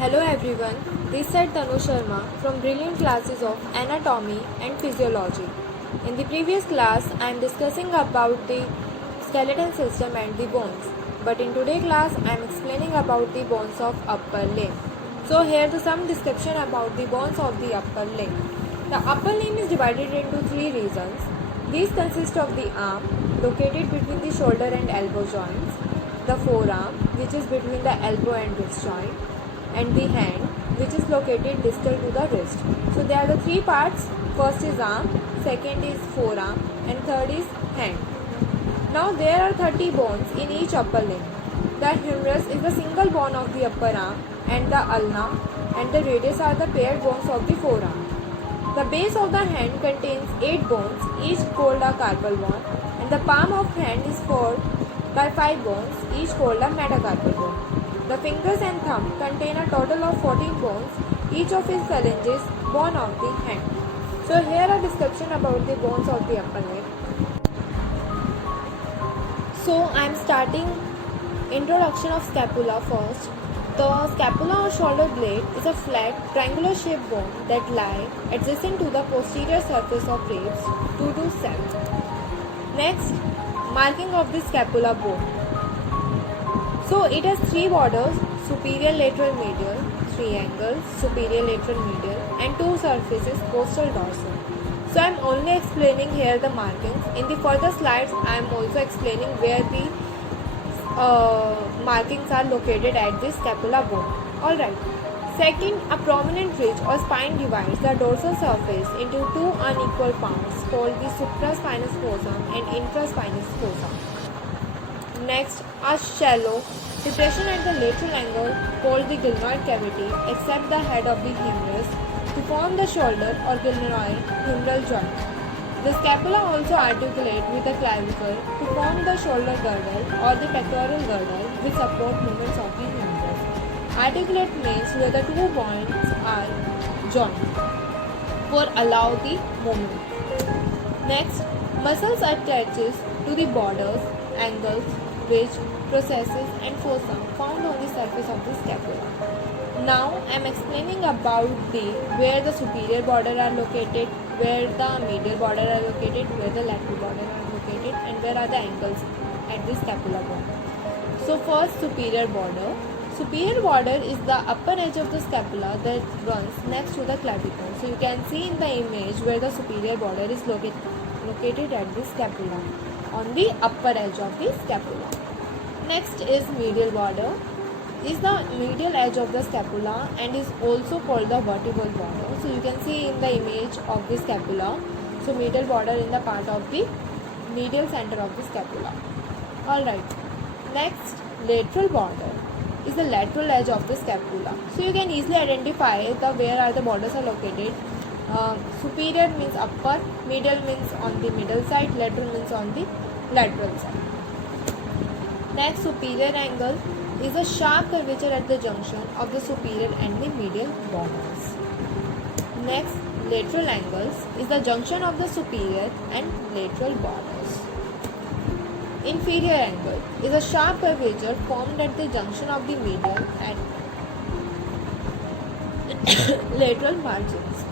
Hello everyone, this is Tanu Sharma from Brilliant Classes of Anatomy and Physiology. In the previous class, I am discussing about the skeletal system and the bones. But in today's class, I am explaining about the bones of upper limb. So here is some description about the bones of the upper limb. The upper limb is divided into three regions. These consist of the arm, located between the shoulder and elbow joints, the forearm, which is between the elbow and wrist joint, and the hand, which is located distal to the wrist. So there are the three parts. First is arm, second is forearm, and third is hand. Now there are 30 bones in each upper limb. The humerus is the single bone of the upper arm, and the ulna and the radius are the paired bones of the forearm. The base of the hand contains 8 bones, each called a carpal bone, and the palm of hand is formed by 5 bones, each called a metacarpal bone. The fingers and thumb contain a total of 14 bones, each of its phalanges bone of the hand. So here a description about the bones of the upper limb. So I am starting introduction of scapula first. The scapula or shoulder blade is a flat triangular shaped bone that lie adjacent to the posterior surface of ribs 2 to 7. Next, marking of the scapula bone. So it has 3 borders, superior lateral medial, 3 angles, superior lateral medial, and 2 surfaces, costal dorsal. So I am only explaining here the markings. In the further slides, I am also explaining where the markings are located at the scapula bone. Alright. Second, a prominent ridge or spine divides the dorsal surface into 2 unequal parts called the supraspinous fossa and infraspinous fossa. Next, a shallow depression at the lateral angle called the glenoid cavity except the head of the humerus to form the shoulder or glenoid humeral joint. The scapula also articulate with the clavicle to form the shoulder girdle or the pectoral girdle which support movements of the humerus. Articulate means where the 2 points are joined for allow the movement. Next, muscles attaches to the borders, angles, ridge, processes and fossa found on the surface of the scapula. Now I am explaining about where the superior border are located, where the medial border are located, where the lateral border are located, and where are the angles at the scapula bone. So first, superior border. Superior border is the upper edge of the scapula that runs next to the clavicle. So you can see in the image where the superior border is located at the scapula, on the upper edge of the scapula. Next is medial border. Is the medial edge of the scapula and is also called the vertebral border. So you can see in the image of the scapula. So medial border in the part of the medial center of the scapula. Alright. Next, lateral border is the lateral edge of the scapula. So you can easily identify where are the borders are located. Superior means upper, medial means on the middle side, lateral means on the lateral side. Next, superior angle is a sharp curvature at the junction of the superior and the medial borders. Next, lateral angles is the junction of the superior and lateral borders. Inferior angle is a sharp curvature formed at the junction of the medial and lateral margins.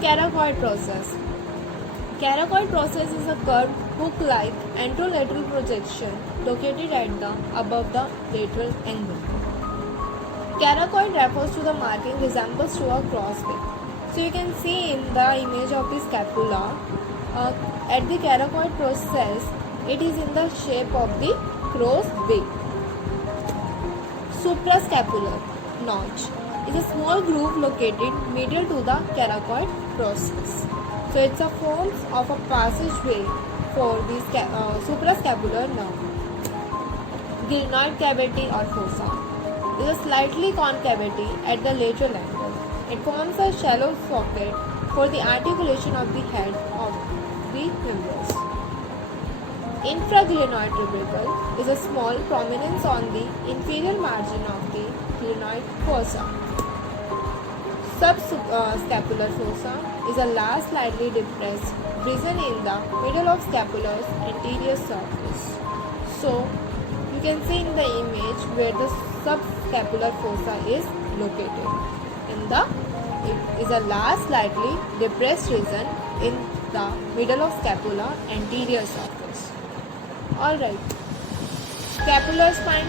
Caracoid process. Caracoid process is a curved hook-like anterolateral projection located at the above the lateral angle. Caracoid refers to the marking resembles to a crossbeam. So you can see in the image of the scapula at the caracoid process, it is in the shape of the crossbeam. Suprascapular notch is a small groove located medial to the caracoid process. So it's a form of a passageway for the suprascapular nerve. Glenoid cavity or fossa is a slightly concavity at the lateral angle. It forms a shallow socket for the articulation of the head of the humerus. Infraglenoid tubercle is a small prominence on the inferior margin of the glenoid fossa. Subscapular fossa is a large slightly depressed region in the middle of scapular's anterior surface. So you can see in the image where the subscapular fossa is located, and it is a large slightly depressed region in the middle of scapula anterior surface. Alright, scapular spine.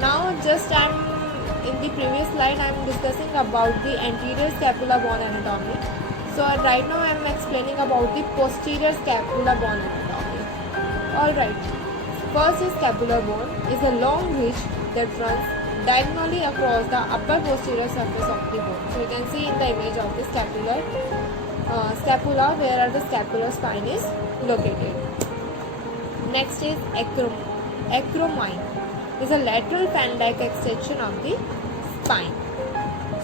Now just in the previous slide I am discussing about the anterior scapula bone anatomy. So right now I am explaining about the posterior scapula bone anatomy. Alright, first is scapular bone is a long ridge that runs diagonally across the upper posterior surface of the bone. So you can see in the image of the scapula where the scapular spine is located. Next is acromine is a lateral fan-like extension of the spine.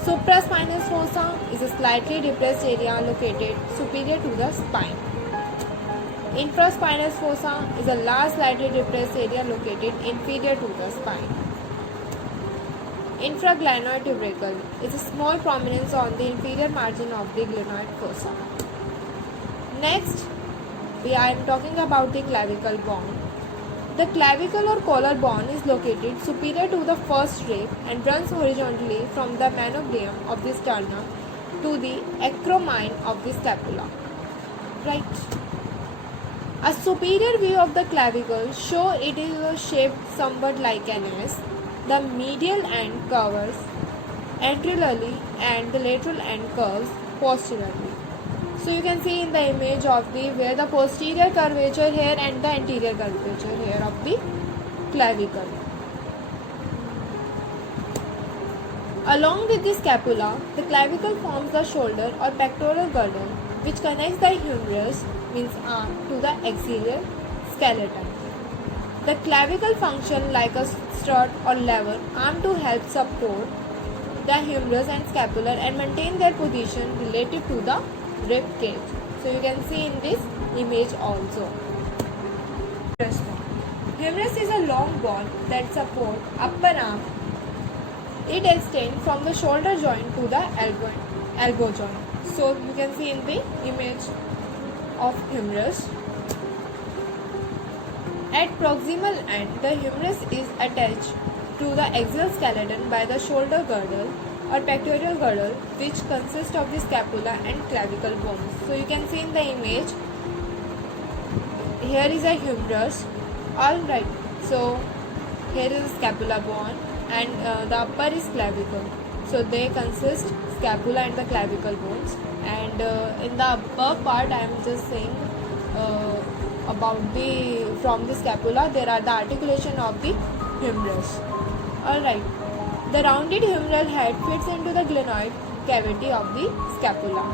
Supraspinous fossa is a slightly depressed area located superior to the spine. Infraspinous fossa is a large slightly depressed area located inferior to the spine. Infraglenoid tubercle is a small prominence on the inferior margin of the glenoid fossa. Next, I am talking about the clavicle bone. The clavicle or collar bone is located superior to the first rib and runs horizontally from the manubrium of the sternum to the acromine of the scapula. Right. A superior view of the clavicle shows it is shaped somewhat like an S. The medial end curves anteriorly and the lateral end curves posteriorly. So you can see in the image of where the posterior curvature here and the anterior curvature here of the clavicle. Along with the scapula, the clavicle forms the shoulder or pectoral girdle which connects the humerus, means arm, to the axillary skeleton. The clavicle functions like a strut or lever arm to help support the humerus and scapula and maintain their position relative to the rib cage. So you can see in this image also. Humerus is a long bone that supports upper arm. It extends from the shoulder joint to the elbow joint. So you can see in the image of humerus. At proximal end, the humerus is attached to the axial skeleton by the shoulder girdle or pectoral girdle, which consists of the scapula and clavicle bones. So you can see in the image, here is a humerus. Alright, so here is scapula bone and the upper is clavicle. So they consist scapula and the clavicle bones. And in the upper part, I am just saying about from the scapula, there are the articulation of the humerus. Alright. The rounded humeral head fits into the glenoid cavity of the scapula.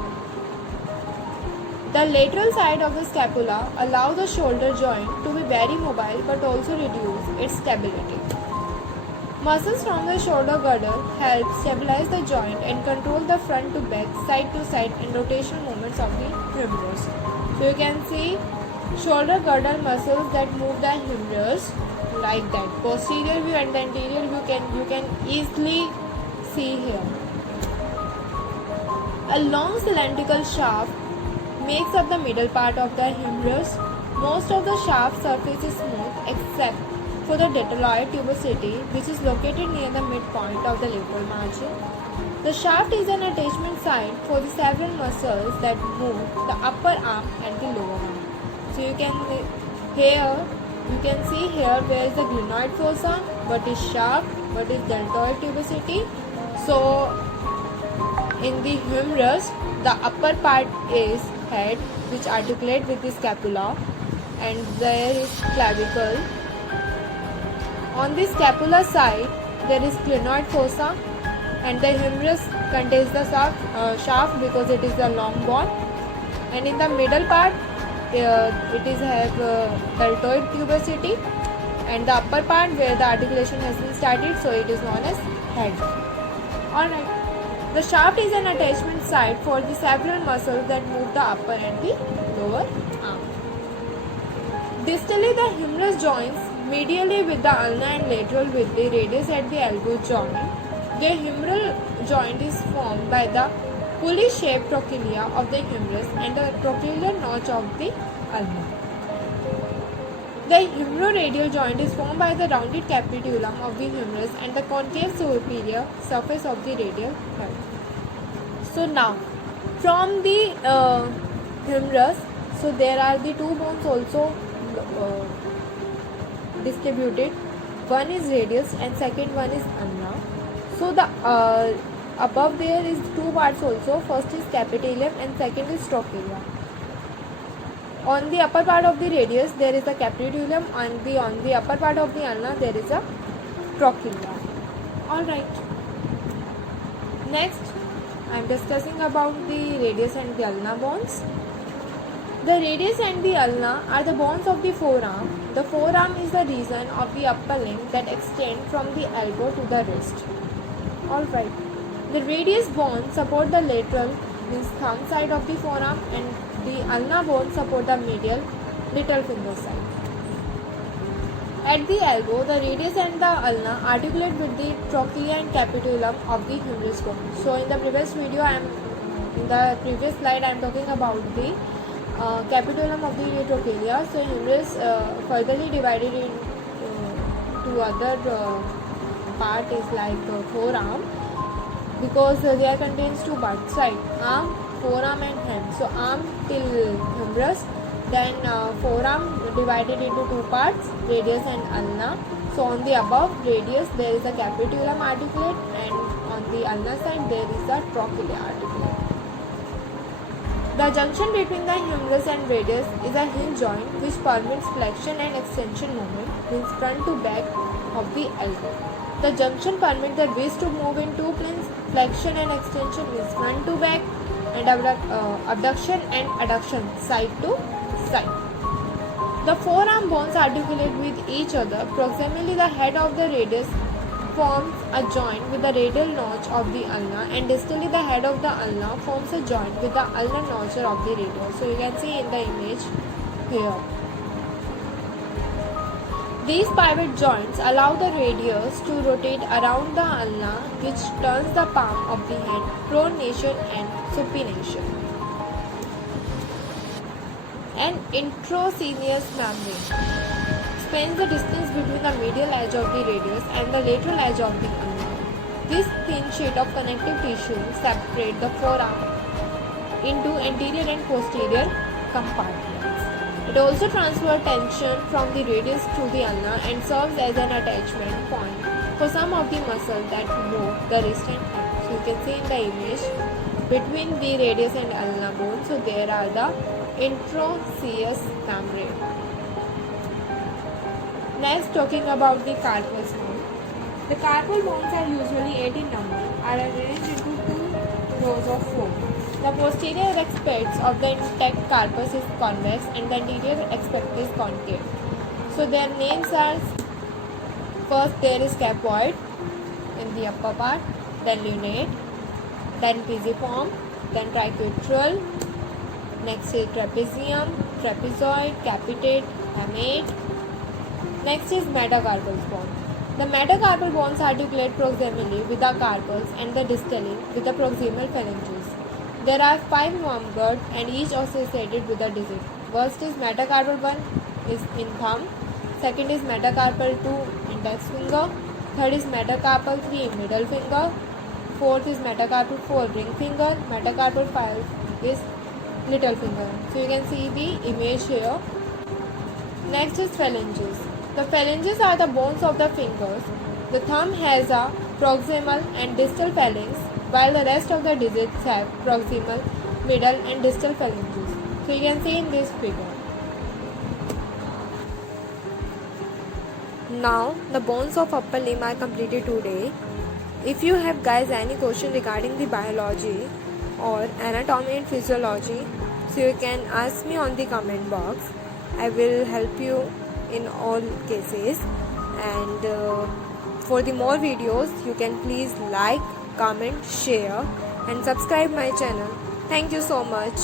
The lateral side of the scapula allows the shoulder joint to be very mobile but also reduce its stability. Muscles from the shoulder girdle help stabilize the joint and control the front to back, side to side and rotational movements of the humerus. So you can see shoulder girdle muscles that move the humerus like that. Posterior view and the anterior view you can easily see here. A long cylindrical shaft makes up the middle part of the humerus. Most of the shaft surface is smooth except for the deltoid tuberosity, which is located near the midpoint of the lateral margin. The shaft is an attachment site for the several muscles that move the upper arm and the lower arm. So you can see here where is the glenoid fossa, what is shaft, what is deltoid tuberosity. So in the humerus, the upper part is head, which articulate with the scapula, and there is clavicle. On the scapular side, there is glenoid fossa, and the humerus contains the shaft because it is a long bone. And in the middle part, it is have deltoid tuberosity, and the upper part where the articulation has been started, so it is known as head. Alright. The shaft is an attachment site for the several muscles that move the upper and the lower arm. Distally, the humerus joins medially with the ulna and lateral with the radius at the elbow joint. The humeral joint is formed by the pulley-shaped trochlea of the humerus and the trochlear notch of the ulna. The humoradial joint is formed by the rounded capitulum of the humerus and the concave superior surface of the radial head. So now, from the humerus, so there are the two bones also distributed. One is radius and second one is ulna. So the above there is two parts also. First is capitellum and second is trochlea. On the upper part of the radius there is the capitulum, and on the upper part of the ulna there is a trochlea. Alright. Next, I am discussing about the radius and the ulna bones. The radius and the ulna are the bones of the forearm. The forearm is the region of the upper limb that extend from the elbow to the wrist. Alright. The radius bone support the lateral, means thumb side of the forearm, and the ulna bone support the medial little finger side. At the elbow, the radius and the ulna articulate with the trochlea and capitulum of the humerus bone. So in the previous video, in the previous slide, I am talking about the capitulum of the trochlea. So humerus furtherly divided into other part is like forearm, because there contains two parts, right? Arm, forearm and hand. So arm till humerus, then forearm divided into two parts, radius and ulna. So on the above radius there is a capitulum articulate, and on the ulna side there is a trochlea articulate. The junction between the humerus and radius is a hinge joint which permits flexion and extension movement, means front to back of the elbow. The junction permits the wrist to move in two planes. Flexion and extension means front to back, and abduction and adduction side to side. The forearm bones articulate with each other. Proximally, the head of the radius forms a joint with the radial notch of the ulna, and distally the head of the ulna forms a joint with the ulnar notcher of the radius. So you can see in the image here. These pivot joints allow the radius to rotate around the ulna, which turns the palm of the hand pronation and supination. An intracaeous membrane spans the distance between the medial edge of the radius and the lateral edge of the ulna. This thin sheet of connective tissue separates the forearm into anterior and posterior compartments. It also transfers tension from the radius to the ulna and serves as an attachment point for some of the muscles that move the wrist and hand. So you can see in the image between the radius and ulna bones, so there are the intracaeous membrane. Next, talking about the carpal bone. The carpal bones are usually 8 in number, are arranged into two rows of 4. The posterior aspects of the intact carpus is convex and the anterior aspect is concave. So their names are, first there is scaphoid in the upper part, then lunate, then pisiform, then triquetral, next is trapezium, trapezoid, capitate, hamate. Next is metacarpal bone. The metacarpal bones articulate proximally with the carpus and the distally with the proximal phalanges. There are 5 wormguts and each associated with a digit. First is metacarpal 1 is in thumb, second is metacarpal 2 index finger, third is metacarpal 3 middle finger, fourth is metacarpal 4 ring finger, metacarpal 5 is little finger. So you can see the image here. Next is phalanges. The phalanges are the bones of the fingers. The thumb has a proximal and distal phalanx, while the rest of the digits have proximal, middle and distal phalanges. So you can see in this figure. Now the bones of upper limb are completed today. If you have guys any question regarding the biology or anatomy and physiology, so you can ask me on the comment box. I will help you in all cases, and for the more videos you can please like, comment, share and subscribe my channel. Thank you so much.